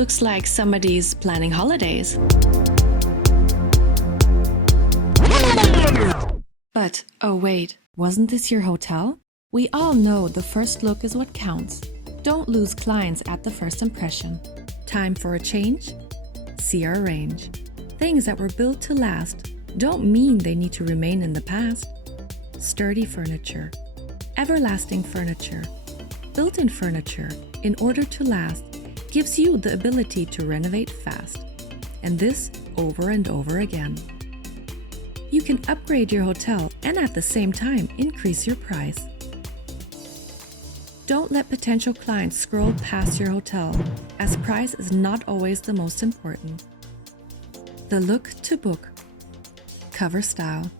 looks like somebody's planning holidays. But, oh wait, wasn't this your hotel? We all know the first look is what counts. Don't lose clients at the first impression. Time for a change? See our range. Things that were built to last don't mean they need to remain in the past. Sturdy furniture, everlasting furniture, built-in furniture, in order to last, gives you the ability to renovate fast. And this over and over again. You can upgrade your hotel and at the same time increase your price. Don't let potential clients scroll past your hotel, as price is not always the most important. The look to book. Cover Styl.